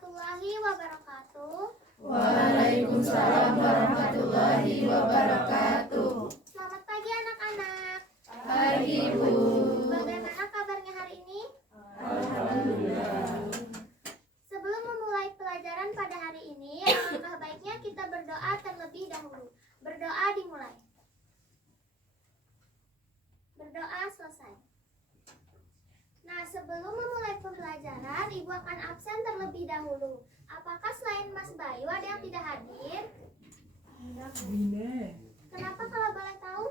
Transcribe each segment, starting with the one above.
warahmatullahi wabarakatuh. Waalaikumsalam warahmatullahi wabarakatuh. Selamat pagi anak-anak. Pagi, Bu. Bagaimana kabarnya hari ini? Alhamdulillah. Sebelum memulai pelajaran pada hari ini, alangkah baiknya kita berdoa terlebih dahulu. Berdoa dimulai. Berdoa selesai. Nah, sebelum memulai pembelajaran, Ibu akan absen terlebih dahulu. Apakah selain Mas Bayu ada yang tidak hadir? Kenapa kalau boleh tahu?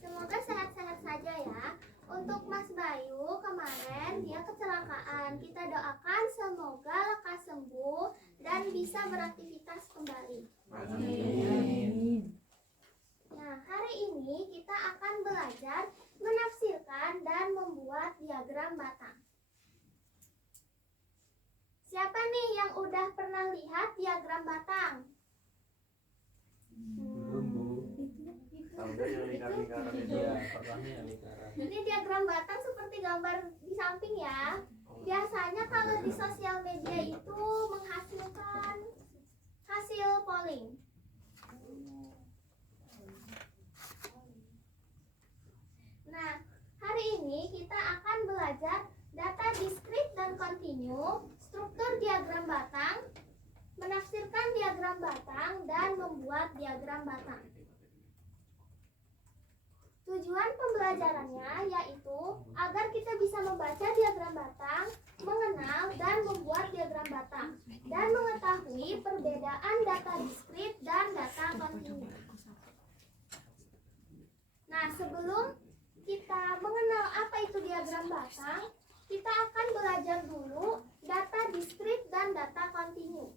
Semoga sehat-sehat saja ya. Untuk Mas Bayu kemarin dia kecelakaan. Kita doakan semoga lekas sembuh dan bisa beraktivitas kembali. Nah, hari ini kita akan belajar menafsirkan dan membuat diagram batang. Siapa nih yang udah pernah lihat diagram batang? Belum, Bu. Tahunya yang lingkar-lingkaran itu. Iya, pernahnya yang lingkaran. Ini diagram batang seperti gambar di samping ya. Biasanya kalau di sosial media itu menghasilkan hasil polling. Nah, hari ini kita akan belajar data diskrit dan kontinu, struktur diagram batang, menafsirkan diagram batang, dan membuat diagram batang. Tujuan pembelajarannya yaitu agar kita bisa membaca diagram batang, mengenal dan membuat diagram batang, dan mengetahui perbedaan data diskrit dan data kontinu. Nah, sebelum kita mengenal apa itu diagram batang, kita akan belajar dulu data diskrit dan data kontinu.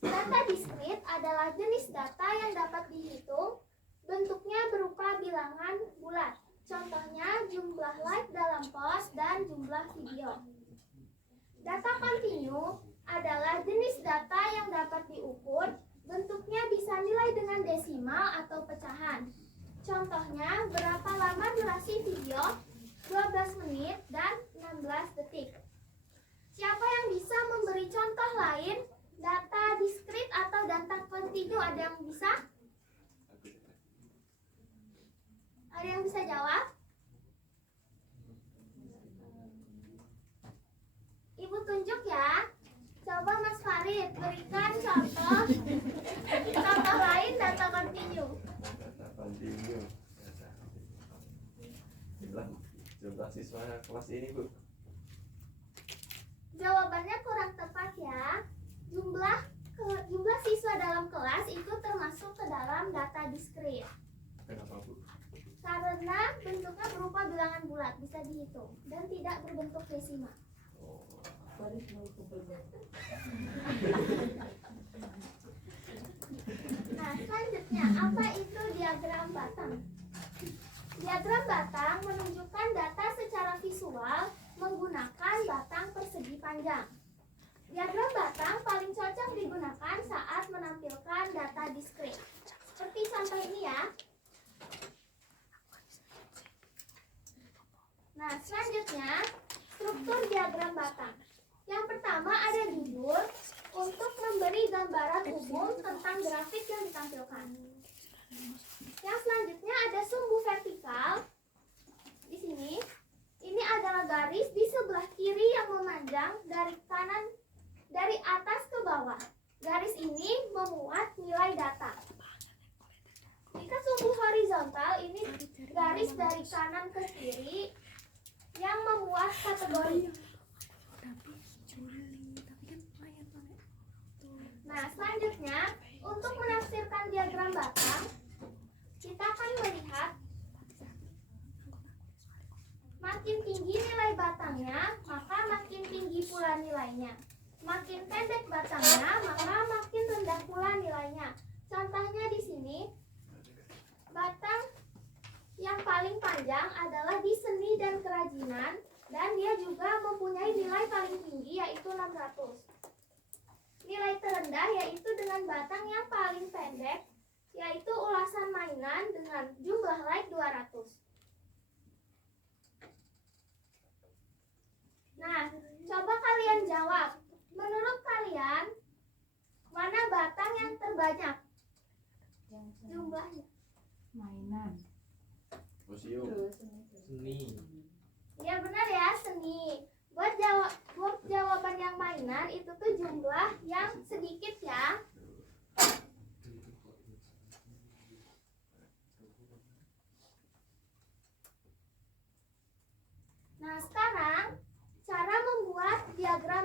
Data diskrit adalah jenis data yang dapat dihitung, bentuknya berupa bilangan bulat. Contohnya jumlah like dalam post dan jumlah video. Data kontinu adalah jenis data yang dapat diukur, bentuknya bisa nilai dengan desimal atau pecahan. Contohnya, berapa lama durasi video? 12 menit dan 16 detik. Siapa yang bisa memberi contoh lain? Data diskrit atau data kontinu, ada yang bisa? Ada yang bisa jawab? Ibu tunjuk ya. Coba Mas Farid berikan contoh lain data kontinu. Kontinu. Jumlah siswa kelas ini, Bu. Jawabannya kurang tepat ya. Jumlah siswa dalam kelas itu termasuk ke dalam data diskrit. Kenapa, Bu? Karena bentuknya berupa bilangan bulat, bisa dihitung dan tidak berbentuk desimal. Nah, selanjutnya apa itu diagram batang? Diagram batang menunjukkan data secara visual menggunakan batang persegi panjang. Diagram batang paling cocok digunakan saat menampilkan data diskrit. Seperti contoh ini ya. Nah, selanjutnya struktur diagram batang. Yang pertama ada judul untuk memberi gambaran umum tentang grafik yang ditampilkan. Yang selanjutnya ada sumbu vertikal. Di sini, ini adalah garis di sebelah kiri yang memanjang dari atas ke bawah. Garis ini memuat nilai data. Jika sumbu horizontal, ini garis dari kanan ke kiri yang memuat kategori. Nah, selanjutnya untuk menafsirkan diagram batang, kita akan melihat makin tinggi nilai batangnya, maka makin tinggi pula nilainya. Makin pendek batangnya, maka makin rendah pula nilainya. Contohnya di sini, batang yang paling panjang adalah di seni dan kerajinan, dan dia juga mempunyai nilai paling tinggi yaitu 600. Nilai terendah yaitu dengan batang yang paling pendek, yaitu ulasan mainan dengan jumlah like 200. Nah, coba kalian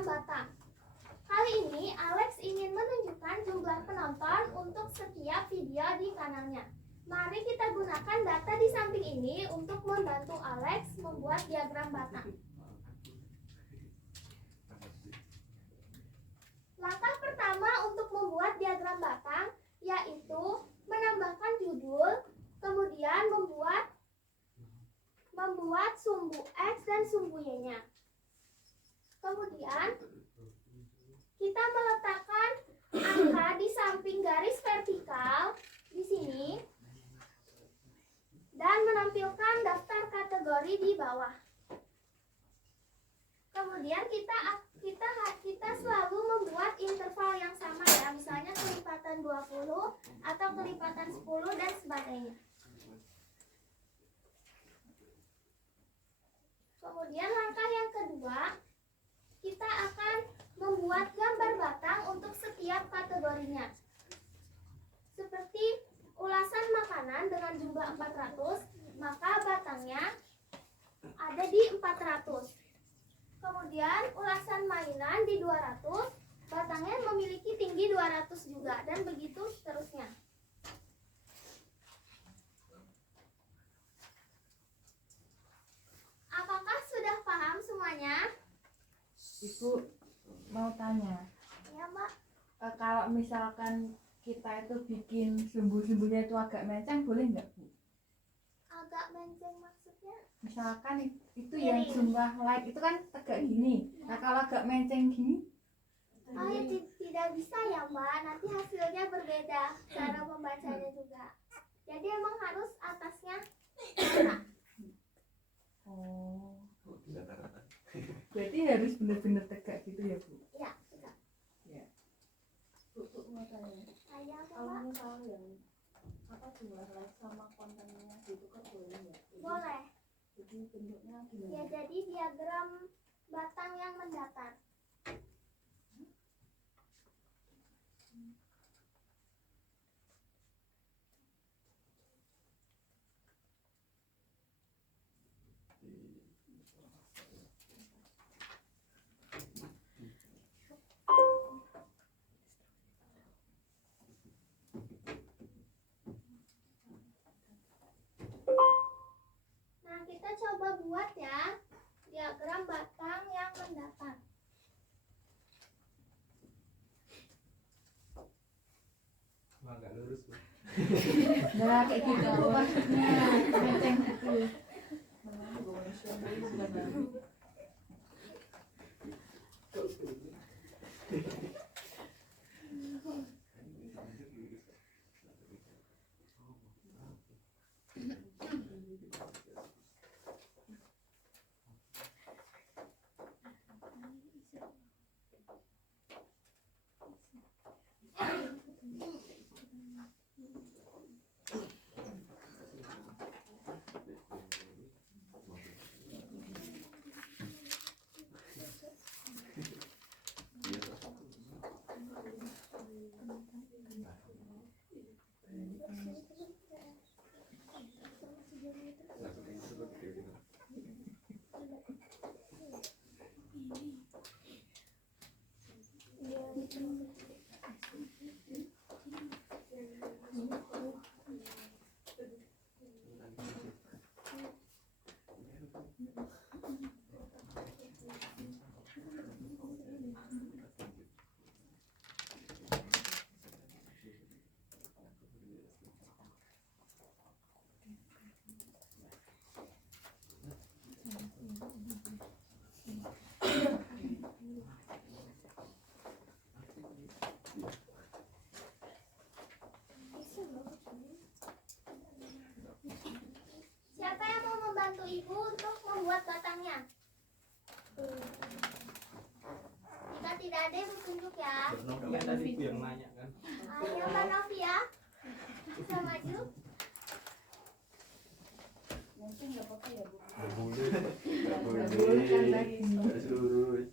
diagram batang. Kali ini Alex ingin menunjukkan jumlah penonton untuk setiap video di kanalnya. Mari kita gunakan data di samping ini untuk membantu Alex membuat diagram batang. Langkah pertama untuk membuat diagram batang yaitu menambahkan judul, kemudian membuat sumbu X dan sumbu Y-nya. Kemudian kita meletakkan angka di samping garis vertikal di sini dan menampilkan daftar kategori di bawah. Kemudian kita selalu membuat interval yang sama ya, misalnya kelipatan 20 atau kelipatan 10 dan sebagainya. Kemudian langkah yang kedua, kita akan membuat gambar batang untuk setiap kategorinya. Seperti ulasan makanan dengan jumlah 400, maka batangnya ada di 400. Kemudian ulasan mainan di 200, batangnya memiliki tinggi 200 juga, dan begitu seterusnya. Apakah sudah paham semuanya? Ibu mau tanya, Ya, Mbak. kalau misalkan kita itu bikin sumbu-sumbunya itu agak menceng, boleh nggak, Bu? Agak menceng maksudnya? Misalkan itu yang jumlah like itu kan tegak gini. Nah, kalau agak menceng gini, Oh ya, tidak bisa ya, Mbak. Nanti hasilnya berbeda, cara membacanya juga. Jadi emang harus atasnya rata. oh, Rata-rata. berarti harus benar-benar tegak gitu ya, Bu? Ya, sudah. Ya. Bu, mau tanya, Saya kalau Mbak. misalnya yang apa jumlah like sama kontennya gitu kan boleh nggak? Boleh. Jadi bentuknya Ya, gimana? jadi diagram batang yang mendatar. Nah, kita coba buat ya diagram batang yang mendatar. Wah, nggak lurus, Bu. Nah, kayak gitu Bu, maksudnya menceng gitu. Siapa yang mau membantu Ibu untuk membuat batangnya? Jika tidak ada, Ibu tunjuk ya. Ya, tadi itu yang nanya kan. Ayo Mbak Novi ya. Bisa maju. Mungkin nggak apa-apa ya, Bu? Nggak boleh. Nggak Nggak boleh kan boleh. lagi. Harus lurus.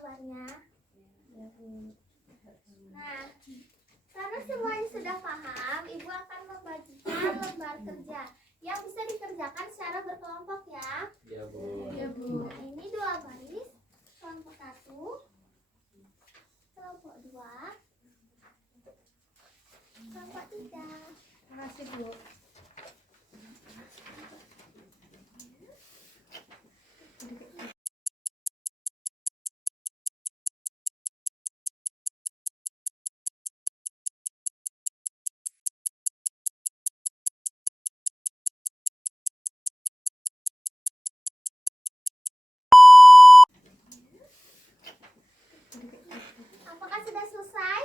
gambarnya? Nah, karena semuanya sudah paham, Ibu akan membagikan lembar kerja yang bisa dikerjakan secara berkelompok ya. Iya, Bu. Iya, Bu. Nah, ini 2 baris, kelompok 1, kelompok 2, kelompok 3. Terima kasih, Bu. Apakah sudah selesai?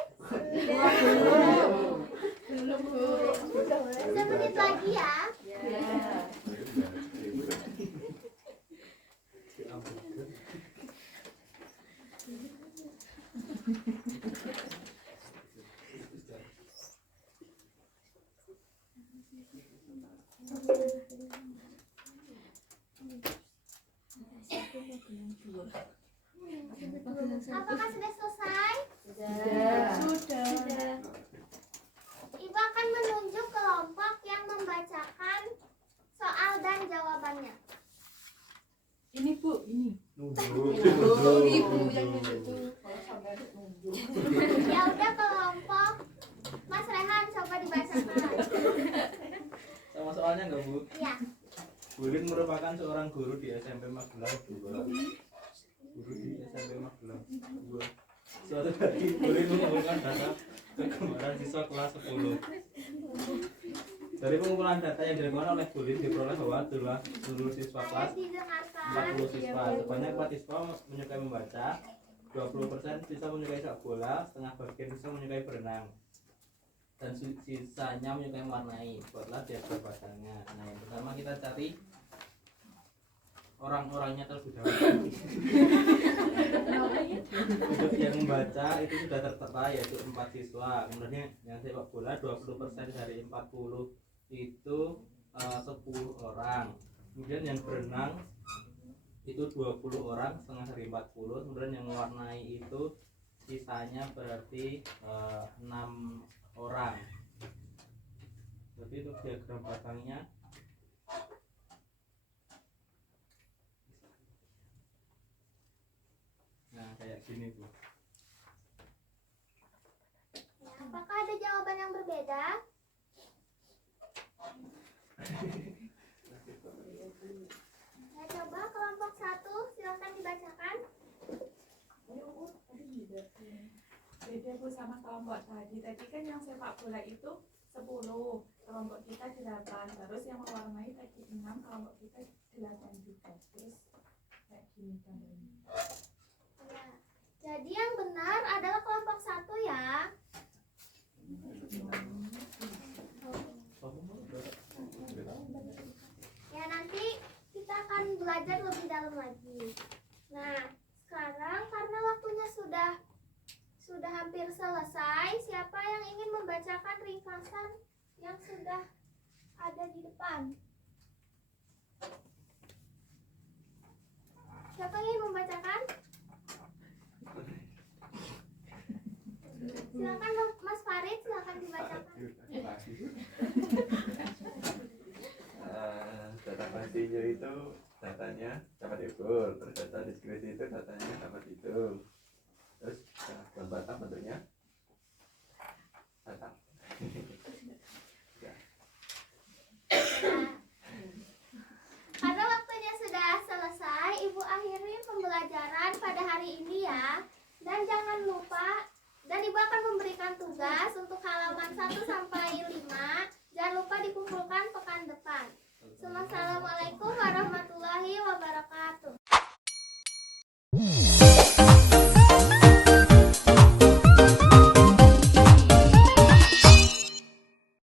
Belum, Bu. Semenit lagi ya. Ya. Apakah sudah selesai? Sudah. Ibu akan menunjuk kelompok yang membacakan soal dan jawabannya. Ini, Bu, ini. Ibu yang itu. Ya udah kelompok Mas Rehan coba dibacakan. Sama soalnya nggak, Bu? Iya. Bulin merupakan seorang guru di SMP Magelang 2. Guru di SMP Magelang 2. Suatu hari Bulin mengumpulkan data kegemaran siswa kelas 10. Dari pengumpulan data yang dilakukan oleh Bulin diperoleh bahwa seluruh siswa Saya kelas didengarkan. 40 siswa. Sebanyak 4 siswa menyukai membaca, 20% siswa menyukai sepak bola, setengah bagian siswa menyukai berenang, dan sisanya menyukai mewarnai. Buatlah diagram batangnya. Nah, yang pertama kita cari orang-orangnya terlebih dahulu. Untuk yang membaca itu sudah tertera, yaitu 4 siswa. Kemudian yang sepak bola 20% dari 40 itu 10 orang. Kemudian yang berenang itu 20 orang, setengah dari 40. Kemudian yang mewarnai itu sisanya berarti 6 orang. Jadi itu diagram batangnya. Nah, kayak gini, Bu. Ya, apakah ada jawaban yang berbeda? Ya, coba kelompok 1 silakan dibacakan. Beda, Bu, sama kelompok tadi. Tadi kan yang sepak bola itu 10, kelompok kita 8. Terus yang mewarnai tadi 6, kelompok kita 8 juga. Terus kayak gini kan. Ya. Jadi yang benar adalah kelompok 1 ya. Ya, nanti kita akan belajar lebih dalam lagi. Nah, sekarang karena waktunya sudah hampir selesai, siapa yang ingin membacakan ringkasan yang sudah ada di depan? Siapa yang ingin membacakan? Silakan Mas Farid, silakan dibacakan. Data pastinya itu datanya dapat diukur, terus data diskresi itu datanya dapat dihitung, terus dan batang bentuknya batang.